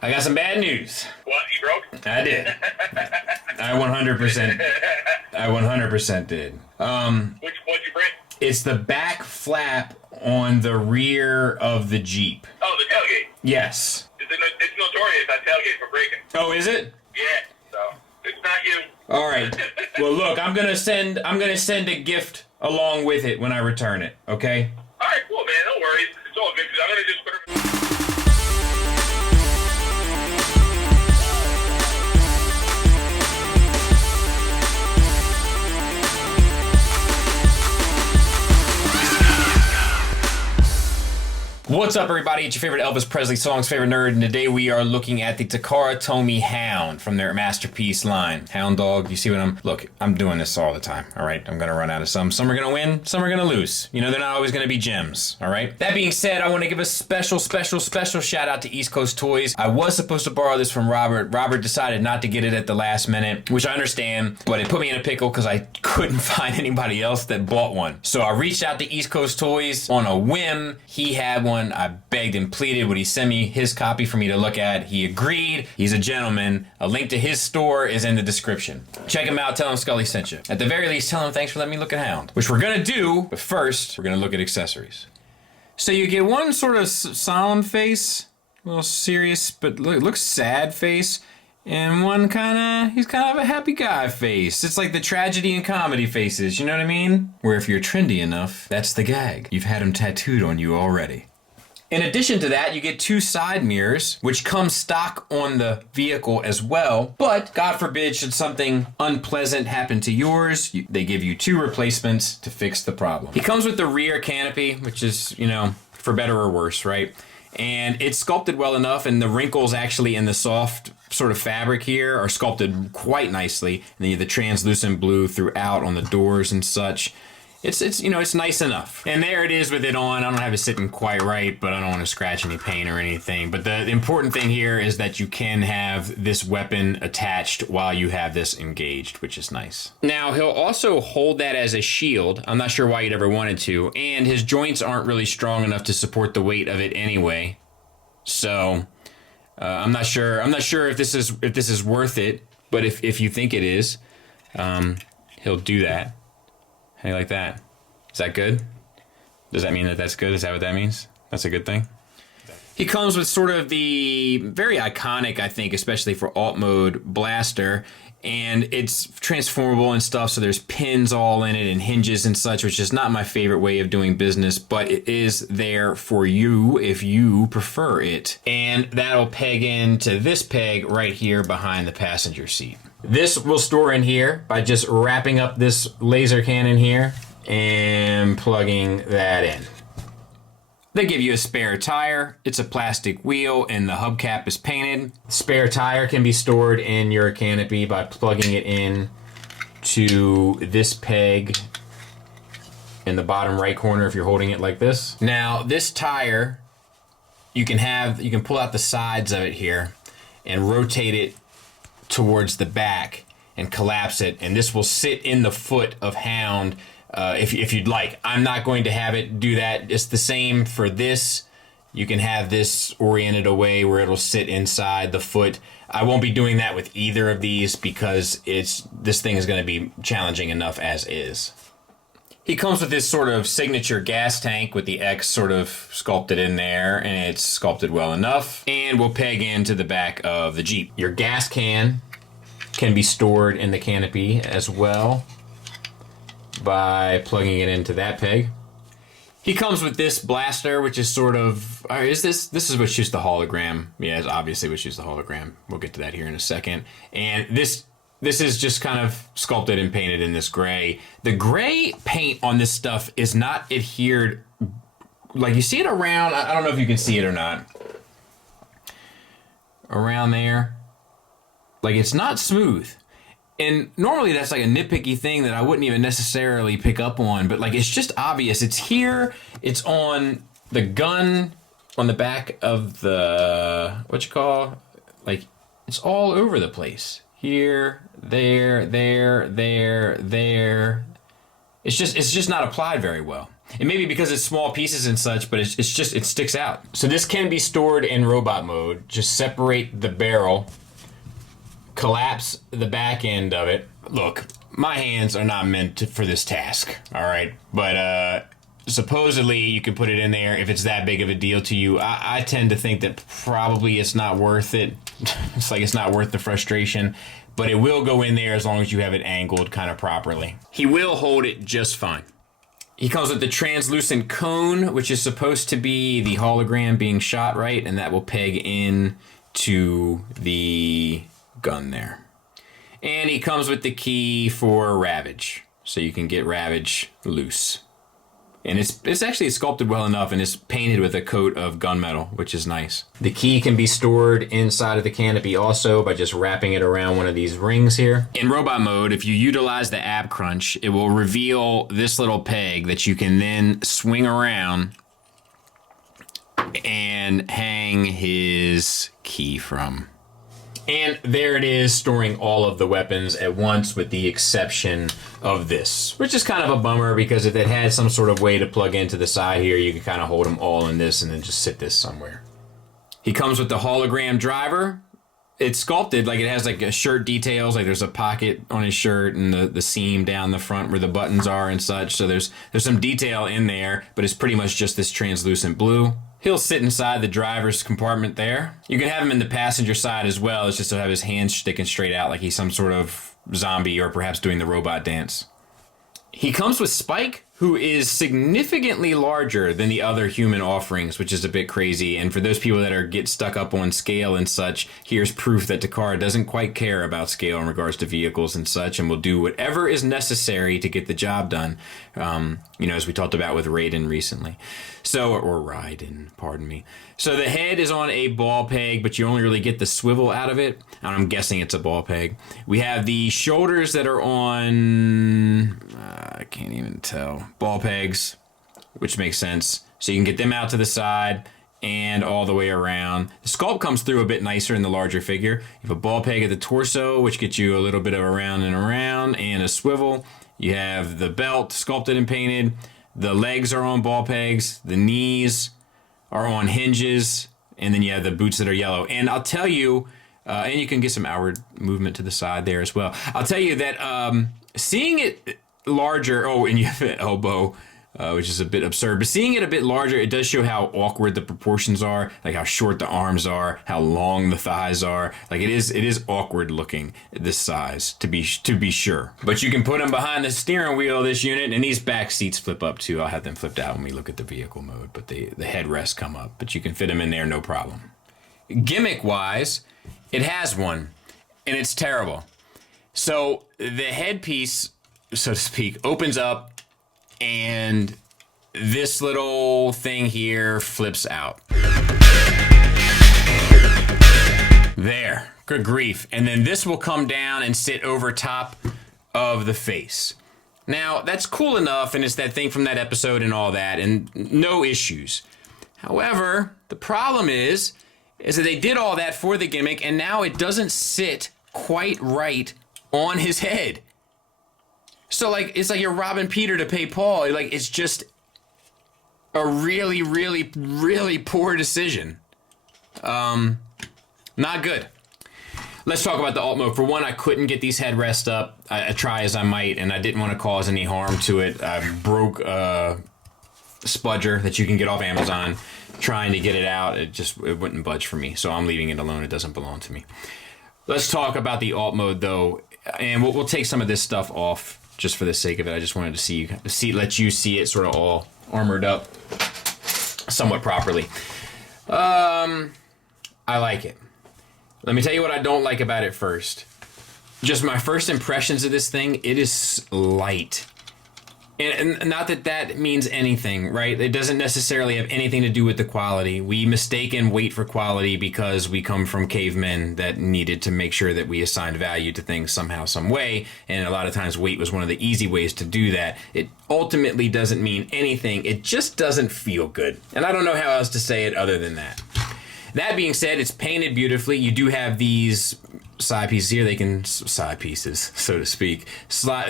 I got some bad news. What, you broke? I did. I 100% did. What'd you break? It's the back flap on the rear of the Jeep. Oh, the tailgate. Yes. It's notorious on tailgate for breaking. Oh, is it? Yeah, so it's not you. All right. Well, look, I'm gonna send a gift along with it when I return it. Okay. All right, cool, man. No worries. It's all good because I'm gonna just put it. What's up, everybody? It's your favorite Elvis Presley songs, favorite nerd, and today we are looking at the Takara Tomy Hound from their Masterpiece line. Hound dog, you see what I'm doing this all the time, all right? I'm gonna run out of some. Some are gonna win, some are gonna lose. You know, they're not always gonna be gems, all right? That being said, I wanna give a special shout out to East Coast Toys. I was supposed to borrow this from Robert. Robert decided not to get it at the last minute, which I understand, but it put me in a pickle because I couldn't find anybody else that bought one. So I reached out to East Coast Toys on a whim. He had one. I begged and pleaded. Would he send me his copy for me to look at? He agreed. He's a gentleman. A link to his store is in the description. Check him out. Tell him Skully sent you. At the very least, tell him thanks for letting me look at Hound, which we're gonna do, but first, we're gonna look at accessories. So you get one sort of solemn face, a little serious, but looks sad face, and one he's kind of a happy guy face. It's like the tragedy and comedy faces, you know what I mean? Where if you're trendy enough, that's the gag. You've had them tattooed on you already. In addition to that, you get two side mirrors, which come stock on the vehicle as well. But, God forbid, should something unpleasant happen to yours, they give you two replacements to fix the problem. He comes with the rear canopy, which is, you know, for better or worse, right? And it's sculpted well enough, and the wrinkles actually in the soft sort of fabric here are sculpted quite nicely. And then you have the translucent blue throughout on the doors and such. It's you know, it's nice enough. And there it is with it on. I don't have it sitting quite right, but I don't want to scratch any paint or anything. But the important thing here is that you can have this weapon attached while you have this engaged, which is nice. Now, he'll also hold that as a shield. I'm not sure why you'd ever wanted to. And his joints aren't really strong enough to support the weight of it anyway. So, I'm not sure if this is worth it, but if you think it is, he'll do that. How do you like that? Is that good? Does that mean that that's good? Is that what that means? That's a good thing? He comes with sort of the very iconic, I think, especially for alt mode blaster, and it's transformable and stuff, so there's pins all in it and hinges and such, which is not my favorite way of doing business, but it is there for you if you prefer it. And that'll peg into this peg right here behind the passenger seat. This will store in here by just wrapping up this laser cannon here and plugging that in. They give you a spare tire. It's a plastic wheel and the hubcap is painted. Spare tire can be stored in your canopy by plugging it in to this peg in the bottom right corner if you're holding it like this. Now, this tire, you can pull out the sides of it here and rotate it towards the back and collapse it, and this will sit in the foot of Hound if you'd like. I'm not going to have it do that. It's the same for this. You can have this oriented away where it'll sit inside the foot. I won't be doing that with either of these because this thing is going to be challenging enough as is. He comes with this sort of signature gas tank with the X sort of sculpted in there, and it's sculpted well enough, and will peg into the back of the Jeep. Your gas can be stored in the canopy as well by plugging it into that peg. He comes with this blaster, which is sort of, this is what shoots the hologram. Yeah, it's obviously what shoots the hologram. We'll get to that here in a second. And this is just kind of sculpted and painted in this gray. The gray paint on this stuff is not adhered, like you see it around, I don't know if you can see it or not. Around there. Like, it's not smooth. And normally that's like a nitpicky thing that I wouldn't even necessarily pick up on, but like it's just obvious. It's here, it's on the gun, on the back of the, like, it's all over the place. Here, there. It's just not applied very well. It may be because it's small pieces and such, but it's just, it sticks out. So this can be stored in robot mode. Just separate the barrel, collapse the back end of it. Look, my hands are not meant for this task, all right? But supposedly you can put it in there if it's that big of a deal to you. I tend to think that probably it's not worth it. It's like it's not worth the frustration, but it will go in there as long as you have it angled kind of properly. He will hold it just fine. He comes with the translucent cone, which is supposed to be the hologram being shot right, and that will peg in to the gun there. And he comes with the key for Ravage, so you can get Ravage loose. And it's actually sculpted well enough, and it's painted with a coat of gunmetal, which is nice. The key can be stored inside of the canopy also by just wrapping it around one of these rings here. In robot mode, if you utilize the ab crunch, it will reveal this little peg that you can then swing around and hang his key from. And there it is, storing all of the weapons at once with the exception of this, which is kind of a bummer because if it had some sort of way to plug into the side here, you could kind of hold them all in this and then just sit this somewhere. He comes with the Hologram Driver. It's sculpted like it has like a shirt details, like there's a pocket on his shirt and the seam down the front where the buttons are and such. So there's some detail in there, but it's pretty much just this translucent blue. He'll sit inside the driver's compartment there. You can have him in the passenger side as well. It's just to have his hands sticking straight out like he's some sort of zombie or perhaps doing the robot dance. He comes with Spike, who is significantly larger than the other human offerings, which is a bit crazy. And for those people that get stuck up on scale and such, here's proof that Takara doesn't quite care about scale in regards to vehicles and such, and will do whatever is necessary to get the job done. As we talked about with Raiden recently. Or Raiden, pardon me. So the head is on a ball peg, but you only really get the swivel out of it. And I'm guessing it's a ball peg. We have the shoulders that are on, I can't even tell, ball pegs, which makes sense. So you can get them out to the side and all the way around. The sculpt comes through a bit nicer in the larger figure. You have a ball peg at the torso, which gets you a little bit of around and around, and a swivel. You have the belt sculpted and painted. The legs are on ball pegs. The knees are on hinges. And then you have the boots that are yellow. And I'll tell you, and you can get some outward movement to the side there as well. I'll tell you that seeing it larger, and you have an elbow, which is a bit absurd, but seeing it a bit larger, it does show how awkward the proportions are, like how short the arms are, how long the thighs are. Like it is awkward looking this size to be sure. But you can put them behind the steering wheel of this unit, and these back seats flip up too. I'll have them flipped out when we look at the vehicle mode, but the headrests come up, but you can fit them in there no problem. Gimmick wise, it has one, and it's terrible. So the headpiece, so to speak, opens up, and this little thing here flips out. There, good grief. And then this will come down and sit over top of the face. Now, that's cool enough, and it's that thing from that episode and all that, and no issues. However, the problem is that they did all that for the gimmick, and now it doesn't sit quite right on his head. So, it's like you're robbing Peter to pay Paul. It's just a really, really, really poor decision. Not good. Let's talk about the alt mode. For one, I couldn't get these headrests up. I try as I might, and I didn't want to cause any harm to it. I broke a spudger that you can get off Amazon trying to get it out. It wouldn't budge for me, so I'm leaving it alone. It doesn't belong to me. Let's talk about the alt mode, though, and we'll take some of this stuff off just for the sake of it. I just wanted to let you see it sort of all armored up somewhat properly. I like it. Let me tell you what I don't like about it first. Just my first impressions of this thing, it is light. And not that means anything, right? It doesn't necessarily have anything to do with the quality. We mistake and wait for quality because we come from cavemen that needed to make sure that we assigned value to things somehow, some way. And a lot of times weight was one of the easy ways to do that. It ultimately doesn't mean anything. It just doesn't feel good. And I don't know how else to say it other than that. That being said, it's painted beautifully. You do have these side pieces here. Side pieces, so to speak.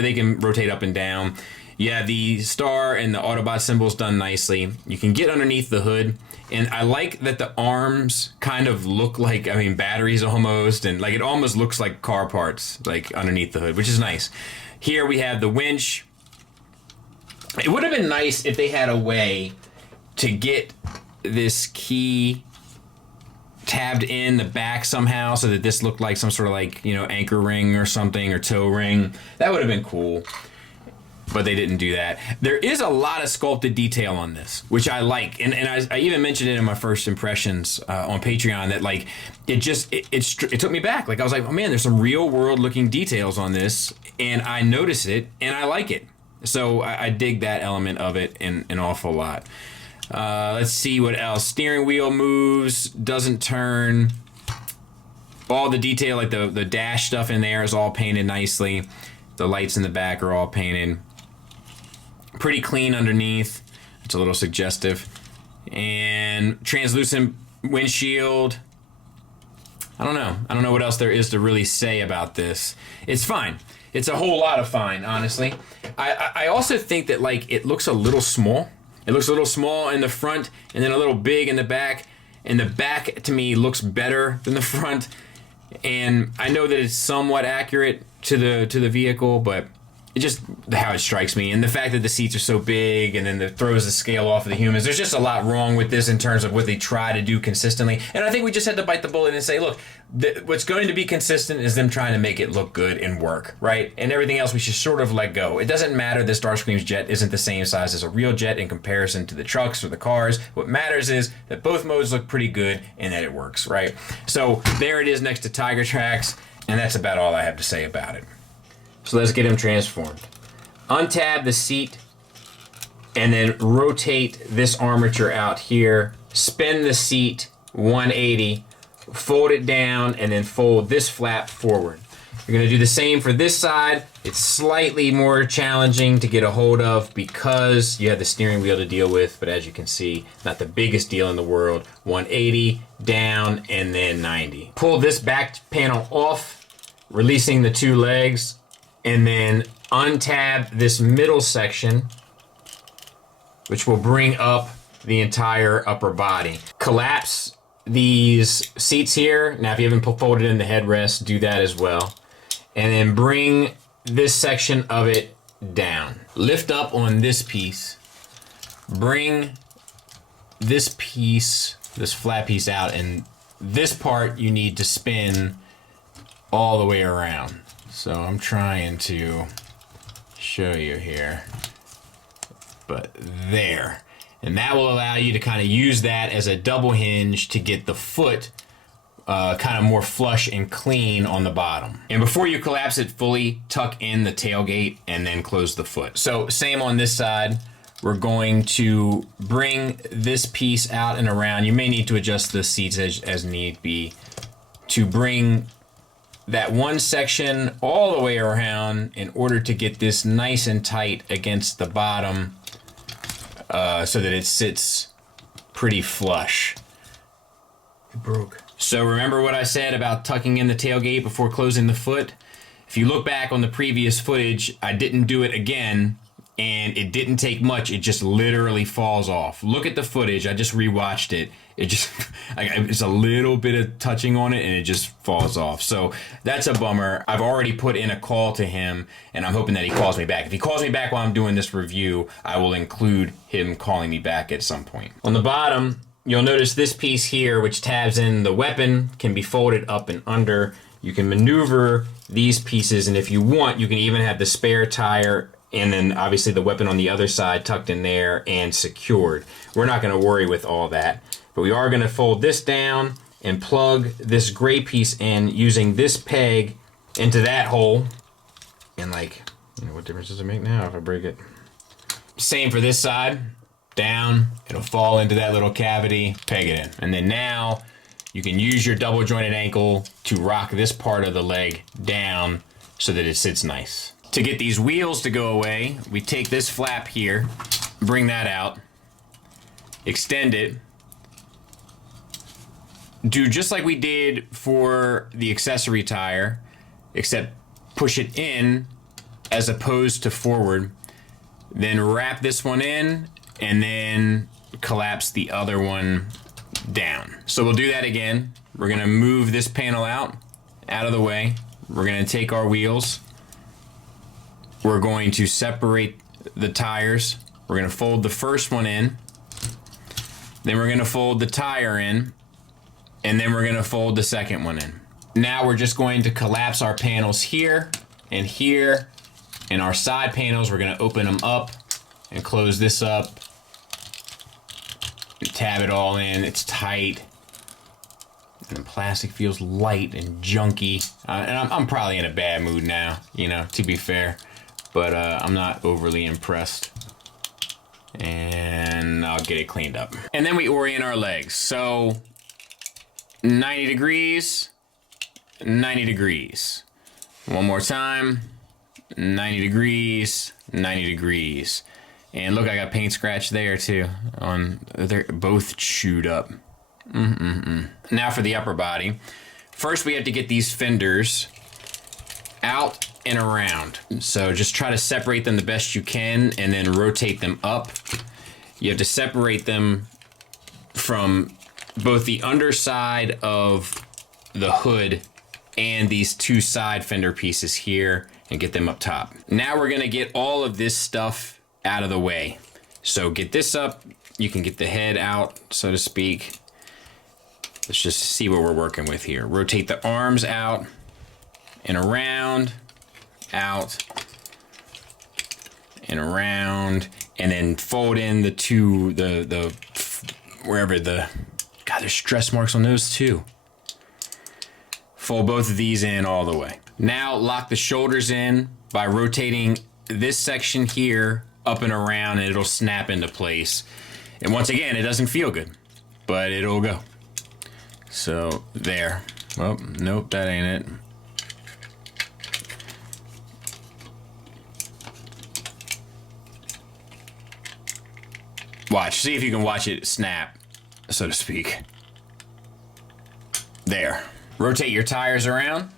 They can rotate up and down. Yeah, the star and the Autobot symbol's done nicely. You can get underneath the hood, and I like that the arms kind of look like, I mean, batteries almost, and like it almost looks like car parts, like underneath the hood, which is nice. Here we have the winch. It would have been nice if they had a way to get this key tabbed in the back somehow so that this looked like some sort of like, you know, anchor ring or something, or toe ring. That would have been cool. But they didn't do that. There is a lot of sculpted detail on this, which I like, and I even mentioned it in my first impressions on Patreon that like it took me back. Like I was like, oh man, there's some real world looking details on this, and I notice it and I like it. So I dig that element of it an awful lot. Let's see what else. Steering wheel moves, doesn't turn. All the detail, like the dash stuff in there, is all painted nicely. The lights in the back are all painted. Pretty clean underneath. It's a little suggestive. And translucent windshield. I don't know what else there is to really say about this. It's fine. It's a whole lot of fine, honestly. I also think that like it looks a little small. It looks a little small in the front and then a little big in the back. And the back to me looks better than the front. And I know that it's somewhat accurate to the vehicle, but it just how it strikes me, and the fact that the seats are so big, and then it throws the scale off of the humans. There's just a lot wrong with this in terms of what they try to do consistently. And I think we just had to bite the bullet and say, look, what's going to be consistent is them trying to make it look good and work, right? And everything else we should sort of let go. It doesn't matter that Starscream's jet isn't the same size as a real jet in comparison to the trucks or the cars. What matters is that both modes look pretty good and that it works, right? So there it is next to Tiger Tracks, and that's about all I have to say about it. So let's get him transformed. Untab the seat and then rotate this armature out here. Spin the seat 180, fold it down, and then fold this flap forward. You're gonna do the same for this side. It's slightly more challenging to get a hold of because you have the steering wheel to deal with, but as you can see, not the biggest deal in the world. 180, down, and then 90. Pull this back panel off, releasing the two legs, and then untab this middle section, which will bring up the entire upper body. Collapse these seats here. Now, if you haven't folded in the headrest, do that as well. And then bring this section of it down. Lift up on this piece. Bring this piece, this flat piece out, and this part you need to spin all the way around. So I'm trying to show you here, but there. And that will allow you to kind of use that as a double hinge to get the foot kind of more flush and clean on the bottom. And before you collapse it fully, tuck in the tailgate and then close the foot. So same on this side. We're going to bring this piece out and around. You may need to adjust the seats as need be to bring that one section all the way around in order to get this nice and tight against the bottom so that it sits pretty flush. It broke. So remember what I said about tucking in the tailgate before closing the foot? If you look back on the previous footage, I didn't do it again, and it didn't take much. It just literally falls off. Look at the footage. I just rewatched it. It just, it's a little bit of touching on it and it just falls off. So that's a bummer. I've already put in a call to him and I'm hoping that he calls me back. If he calls me back while I'm doing this review, I will include him calling me back at some point. On the bottom, you'll notice this piece here, which tabs in the weapon, can be folded up and under. You can maneuver these pieces, and if you want, you can even have the spare tire and then obviously the weapon on the other side tucked in there and secured. We're not going to worry with all that. But we are going to fold this down and plug this gray piece in using this peg into that hole. And like, you know, what difference does it make now if I break it? Same for this side. Down, it'll fall into that little cavity, peg it in. And then now you can use your double jointed ankle to rock this part of the leg down so that it sits nice. To get these wheels to go away, we take this flap here, bring that out, extend it, do just like we did for the accessory tire, except push it in as opposed to forward. Then wrap this one in, and then collapse the other one down. So we'll do that again. We're gonna move this panel out of the way. We're gonna take our wheels. We're going to separate the tires. We're gonna fold the first one in. Then we're gonna fold the tire in. And then we're gonna fold the second one in. Now we're just going to collapse our panels here and here. And our side panels, we're gonna open them up and close this up. Tab it all in, it's tight. And the plastic feels light and junky. And I'm probably in a bad mood now, you know, to be fair. But I'm not overly impressed. And I'll get it cleaned up. And then we orient our legs. So 90 degrees, 90 degrees. One more time, 90 degrees, 90 degrees. And look, I got paint scratch there too. They're both chewed up. Now for the upper body. First we have to get these fenders out and around. So just try to separate them the best you can and then rotate them up. You have to separate them from both the underside of the hood and these two side fender pieces here and get them up top. Now we're gonna get all of this stuff out of the way. So get this up, you can get the head out, so to speak. Let's just see what we're working with here. Rotate the arms out and around, out and around, and then fold in the two, wherever the, God, there's stress marks on those too. Fold both of these in all the way. Now lock the shoulders in by rotating this section here up and around, and it'll snap into place. And once again, it doesn't feel good, but it'll go. So there. Well, nope, that ain't it. Watch, see if you can watch it snap, so to speak. There. Rotate your tires around.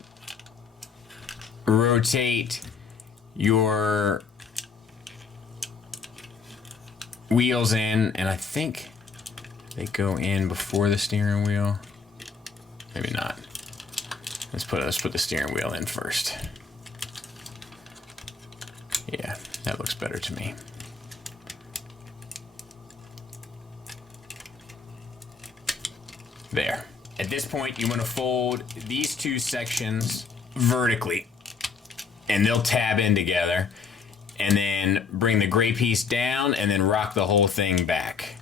Rotate your wheels in, and I think they go in before the steering wheel. Maybe not. Let's put the steering wheel in first. Yeah, that looks better to me. There. At this point, you want to fold these two sections vertically, and they'll tab in together, and then bring the gray piece down and then rock the whole thing back.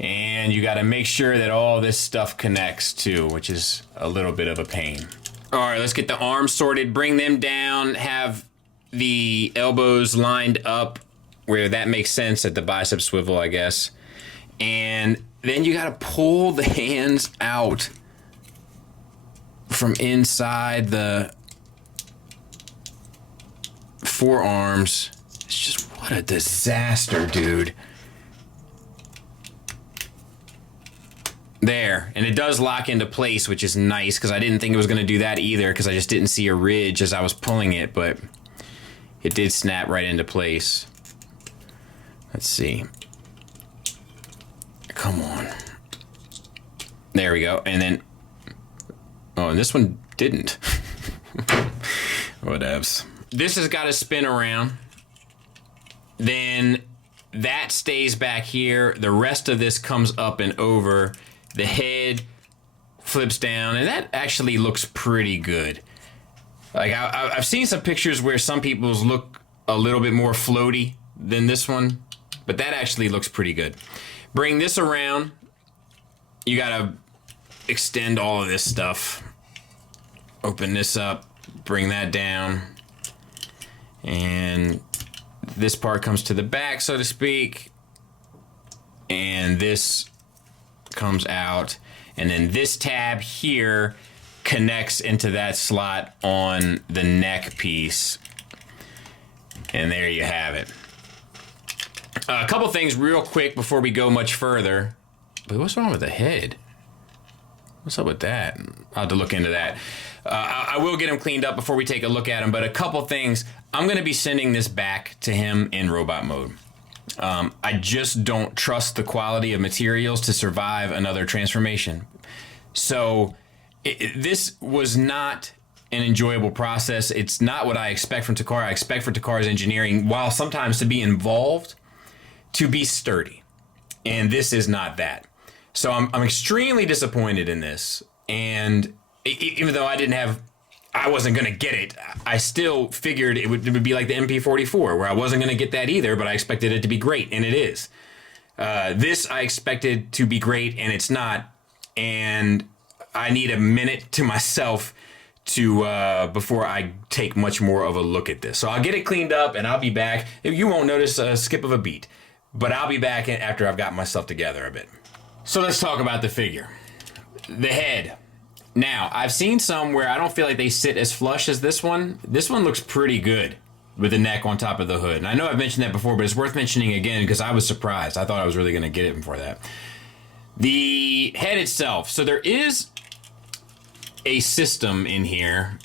And you got to make sure that all this stuff connects too, which is a little bit of a pain. All right, let's get the arms sorted, bring them down, have the elbows lined up where that makes sense at the bicep swivel, I guess. And then you got to pull the hands out from inside the forearms. It's just, what a disaster, dude. There, and it does lock into place, which is nice, because I didn't think it was going to do that either, because I just didn't see a ridge as I was pulling it, but it did snap right into place. Let's see. Come on. There we go, and then, oh, and this one didn't. Whatevs. This has got to spin around. Then that stays back here. The rest of this comes up and over. The head flips down, and that actually looks pretty good. Like, I've seen some pictures where some people's look a little bit more floaty than this one, but that actually looks pretty good. Bring this around. You gotta extend all of this stuff. Open this up, bring that down, and this part comes to the back, so to speak, and this comes out, and then this tab here connects into that slot on the neck piece, and there you have it. A couple things real quick before we go much further. But what's wrong with the head? What's up with that? I'll have to look into that. I will get him cleaned up before we take a look at him, but a couple things. I'm going to be sending this back to him in robot mode. I just don't trust the quality of materials to survive another transformation. So this was not an enjoyable process. It's not what I expect from Takara. I expect for Takara's engineering, while sometimes to be involved, to be sturdy. And this is not that. So I'm extremely disappointed in this. And even though I wasn't going to get it, I still figured it would be like the MP44, where I wasn't going to get that either, but I expected it to be great, and it is. This I expected to be great, and it's not. And I need a minute to myself to before I take much more of a look at this. So I'll get it cleaned up, and I'll be back. You won't notice a skip of a beat, but I'll be back after I've got myself together a bit. So let's talk about the figure. The head. Now, I've seen some where I don't feel like they sit as flush as this one. This one looks pretty good with the neck on top of the hood. And I know I've mentioned that before, but it's worth mentioning again because I was surprised. I thought I was really going to get it before that. The head itself. So there is a system in here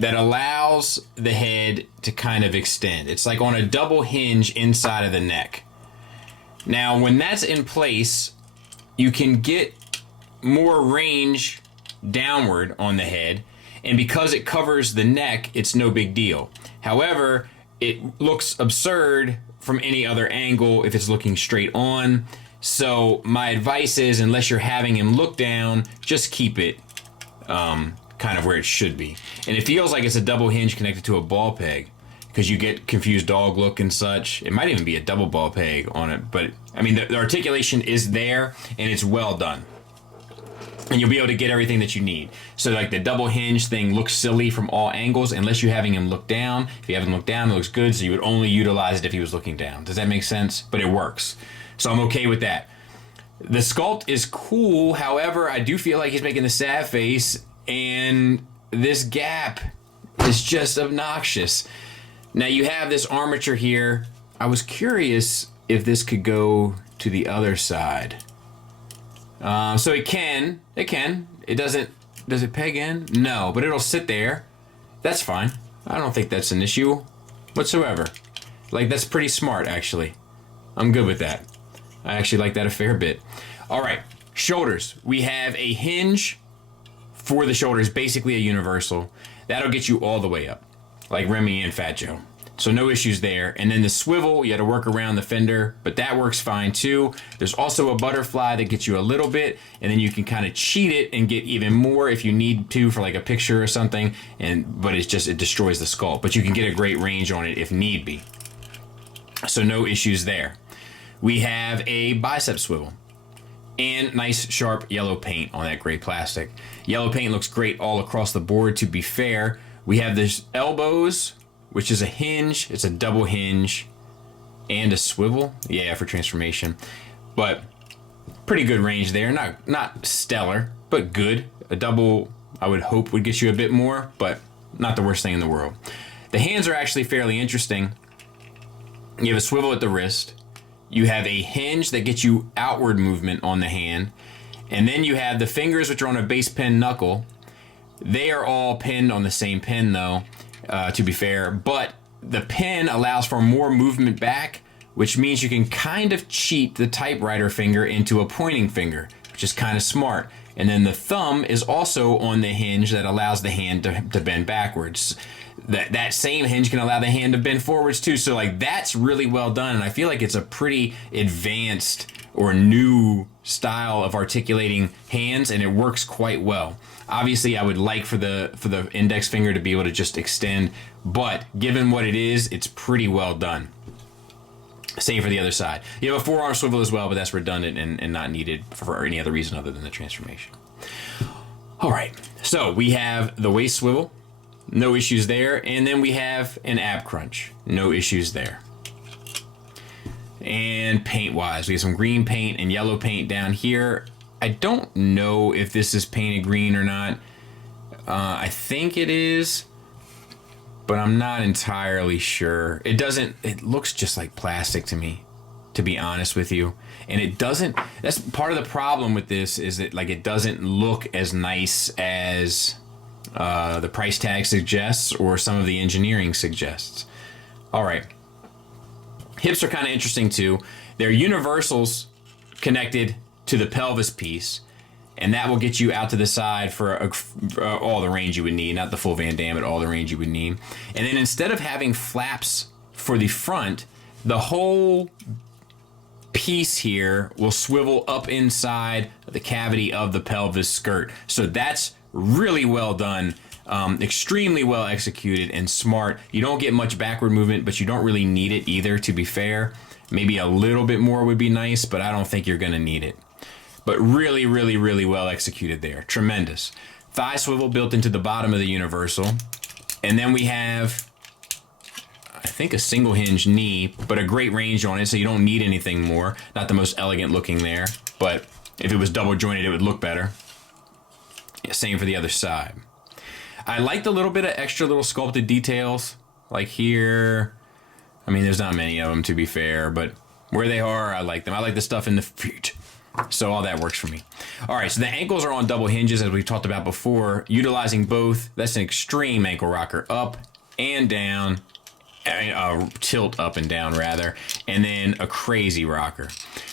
that allows the head to kind of extend. It's like on a double hinge inside of the neck. Now, when that's in place, you can get more range downward on the head, and because it covers the neck, it's no big deal. However, it looks absurd from any other angle if it's looking straight on. So my advice is, unless you're having him look down, just keep it kind of where it should be. And it feels like it's a double hinge connected to a ball peg, because you get confused dog look and such. It might even be a double ball peg on it, but I mean, the articulation is there, and it's well done. And you'll be able to get everything that you need. So like the double hinge thing looks silly from all angles unless you're having him look down. If you have him look down, it looks good, so you would only utilize it if he was looking down. Does that make sense? But it works. So I'm okay with that. The sculpt is cool, however, I do feel like he's making the sad face, and this gap is just obnoxious. Now you have this armature here. I was curious if this could go to the other side. So it can. It doesn't. Does it peg in? No, but it'll sit there. That's fine. I don't think that's an issue whatsoever. Like, that's pretty smart, actually. I'm good with that. I actually like that a fair bit. All right, shoulders. We have a hinge for the shoulders, basically a universal. That'll get you all the way up, like Remy and Fat Joe. So no issues there. And then the swivel, you had to work around the fender, but that works fine too. There's also a butterfly that gets you a little bit, and then you can kind of cheat it and get even more if you need to for like a picture or something. But it destroys the sculpt. But you can get a great range on it if need be. So no issues there. We have a bicep swivel and nice sharp yellow paint on that gray plastic. Yellow paint looks great all across the board, to be fair. We have this elbows, which is a hinge. It's a double hinge and a swivel. Yeah, for transformation. But pretty good range there. Not stellar, but good. A double, I would hope, would get you a bit more, but not the worst thing in the world. The hands are actually fairly interesting. You have a swivel at the wrist. You have a hinge that gets you outward movement on the hand. And then you have the fingers, which are on a base pin knuckle. They are all pinned on the same pin, though. To be fair, but the pin allows for more movement back, which means you can kind of cheat the typewriter finger into a pointing finger, which is kind of smart. And then the thumb is also on the hinge that allows the hand to bend backwards. That same hinge can allow the hand to bend forwards too. So like, that's really well done, and I feel like it's a pretty advanced or new style of articulating hands, and it works quite well. Obviously, I would like for the index finger to be able to just extend, but given what it is, it's pretty well done. Same for the other side. You have a forearm swivel as well, but that's redundant and not needed for any other reason other than the transformation. All right, so we have the waist swivel, no issues there, and then we have an ab crunch, no issues there. And paint-wise, we have some green paint and yellow paint down here. I don't know if this is painted green or not. I think it is, but I'm not entirely sure. It looks just like plastic to me. to be honest with you. And it doesn't, that's part of the problem with this, is that like it doesn't look as nice as the price tag suggests or some of the engineering suggests. All right. Hips are kind of interesting too. They're universals connected to the pelvis piece, and that will get you out to the side for all the range you would need, not the full Van Damme, but all the range you would need. And then instead of having flaps for the front, the whole piece here will swivel up inside the cavity of the pelvis skirt. So that's really well done. Extremely well executed and smart. You don't get much backward movement, but you don't really need it either, to be fair. Maybe a little bit more would be nice, but I don't think you're going to need it. But really, really, really well executed there. Tremendous. Thigh swivel built into the bottom of the universal. And then we have, I think, a single hinge knee, but a great range on it, so you don't need anything more. Not the most elegant looking there, but if it was double jointed, it would look better. Yeah, same for the other side. I like the little bit of extra little sculpted details, like here. I mean, there's not many of them, to be fair, but where they are, I like them. I like the stuff in the feet. So all that works for me. All right, so the ankles are on double hinges, as we've talked about before, utilizing both. That's an extreme ankle rocker, up and down, tilt up and down, rather, and then a crazy rocker.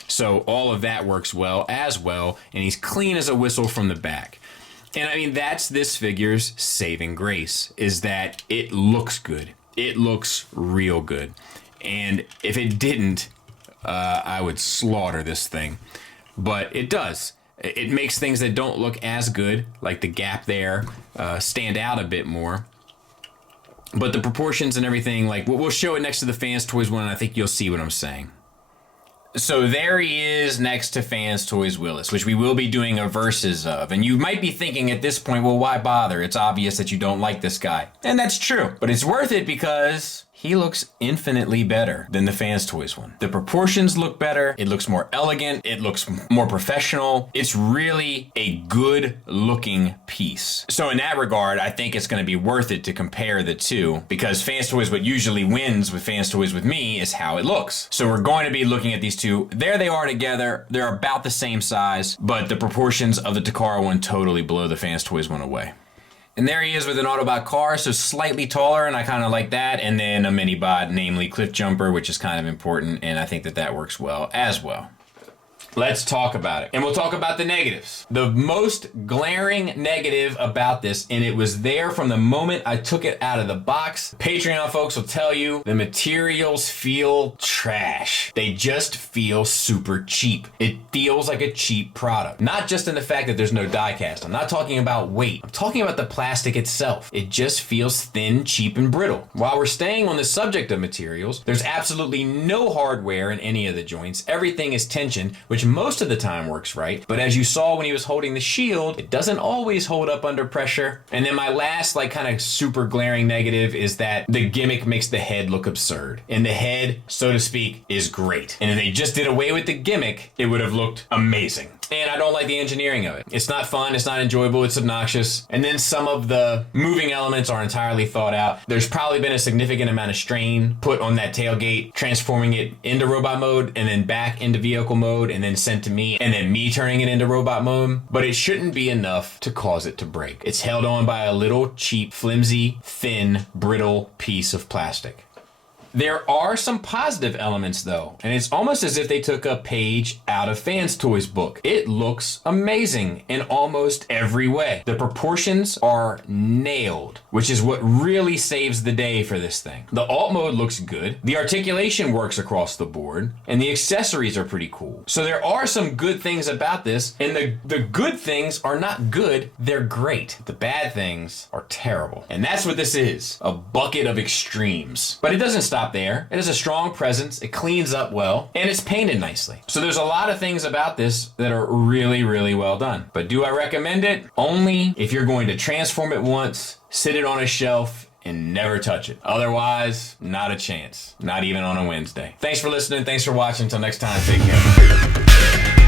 So all of that works well, and he's clean as a whistle from the back. And I mean, that's this figure's saving grace, is that it looks good. It looks real good. And if it didn't, I would slaughter this thing. But it does. It makes things that don't look as good, like the gap there, stand out a bit more. But the proportions and everything, like, we'll show it next to the Fans Toys one, and I think you'll see what I'm saying. So there he is next to Fans Toys Willis, which we will be doing a versus of. And you might be thinking at this point, well, why bother? It's obvious that you don't like this guy. And that's true. But it's worth it because he looks infinitely better than the Fans Toys one. The proportions look better. It looks more elegant. It looks more professional. It's really a good looking piece. So in that regard, I think it's going to be worth it to compare the two, because Fans Toys, what usually wins with Fans Toys with me is how it looks. So we're going to be looking at these two. There they are together. They're about the same size, but the proportions of the Takara one totally blow the Fans Toys one away. And there he is with an Autobot car, so slightly taller, and I kind of like that. And then a mini-bot, namely Cliff Jumper, which is kind of important, and I think that that works well as well. Let's talk about it. And we'll talk about the negatives. The most glaring negative about this, and it was there from the moment I took it out of the box, Patreon folks will tell you, the materials feel trash. They just feel super cheap. It feels like a cheap product. Not just in the fact that there's no die cast. I'm not talking about weight. I'm talking about the plastic itself. It just feels thin, cheap, and brittle. While we're staying on the subject of materials, there's absolutely no hardware in any of the joints. Everything is tensioned, which most of the time works right, but as you saw when he was holding the shield, it doesn't always hold up under pressure. And then my last, like, kind of super glaring negative is that the gimmick makes the head look absurd. And the head, so to speak, is great. And if they just did away with the gimmick, it would have looked amazing. And I don't like the engineering of it. It's not fun, it's not enjoyable, it's obnoxious. And then some of the moving elements are entirely thought out. There's probably been a significant amount of strain put on that tailgate, transforming it into robot mode and then back into vehicle mode and then sent to me and then me turning it into robot mode. But it shouldn't be enough to cause it to break. It's held on by a little cheap, flimsy, thin, brittle piece of plastic. There are some positive elements though, and it's almost as if they took a page out of Fans Toys book. It looks amazing in almost every way. The proportions are nailed, which is what really saves the day for this thing. The alt mode looks good, the articulation works across the board, and the accessories are pretty cool. So there are some good things about this, and the good things are not good, they're great. The bad things are terrible. And that's what this is, a bucket of extremes. But it doesn't stop there. It has a strong presence, it cleans up well, and it's painted nicely. So there's a lot of things about this that are really, really well done. But do I recommend it? Only if you're going to transform it once, sit it on a shelf, and never touch it. Otherwise, not a chance. Not even on a Wednesday. Thanks for listening. Thanks for watching. Until next time, take care.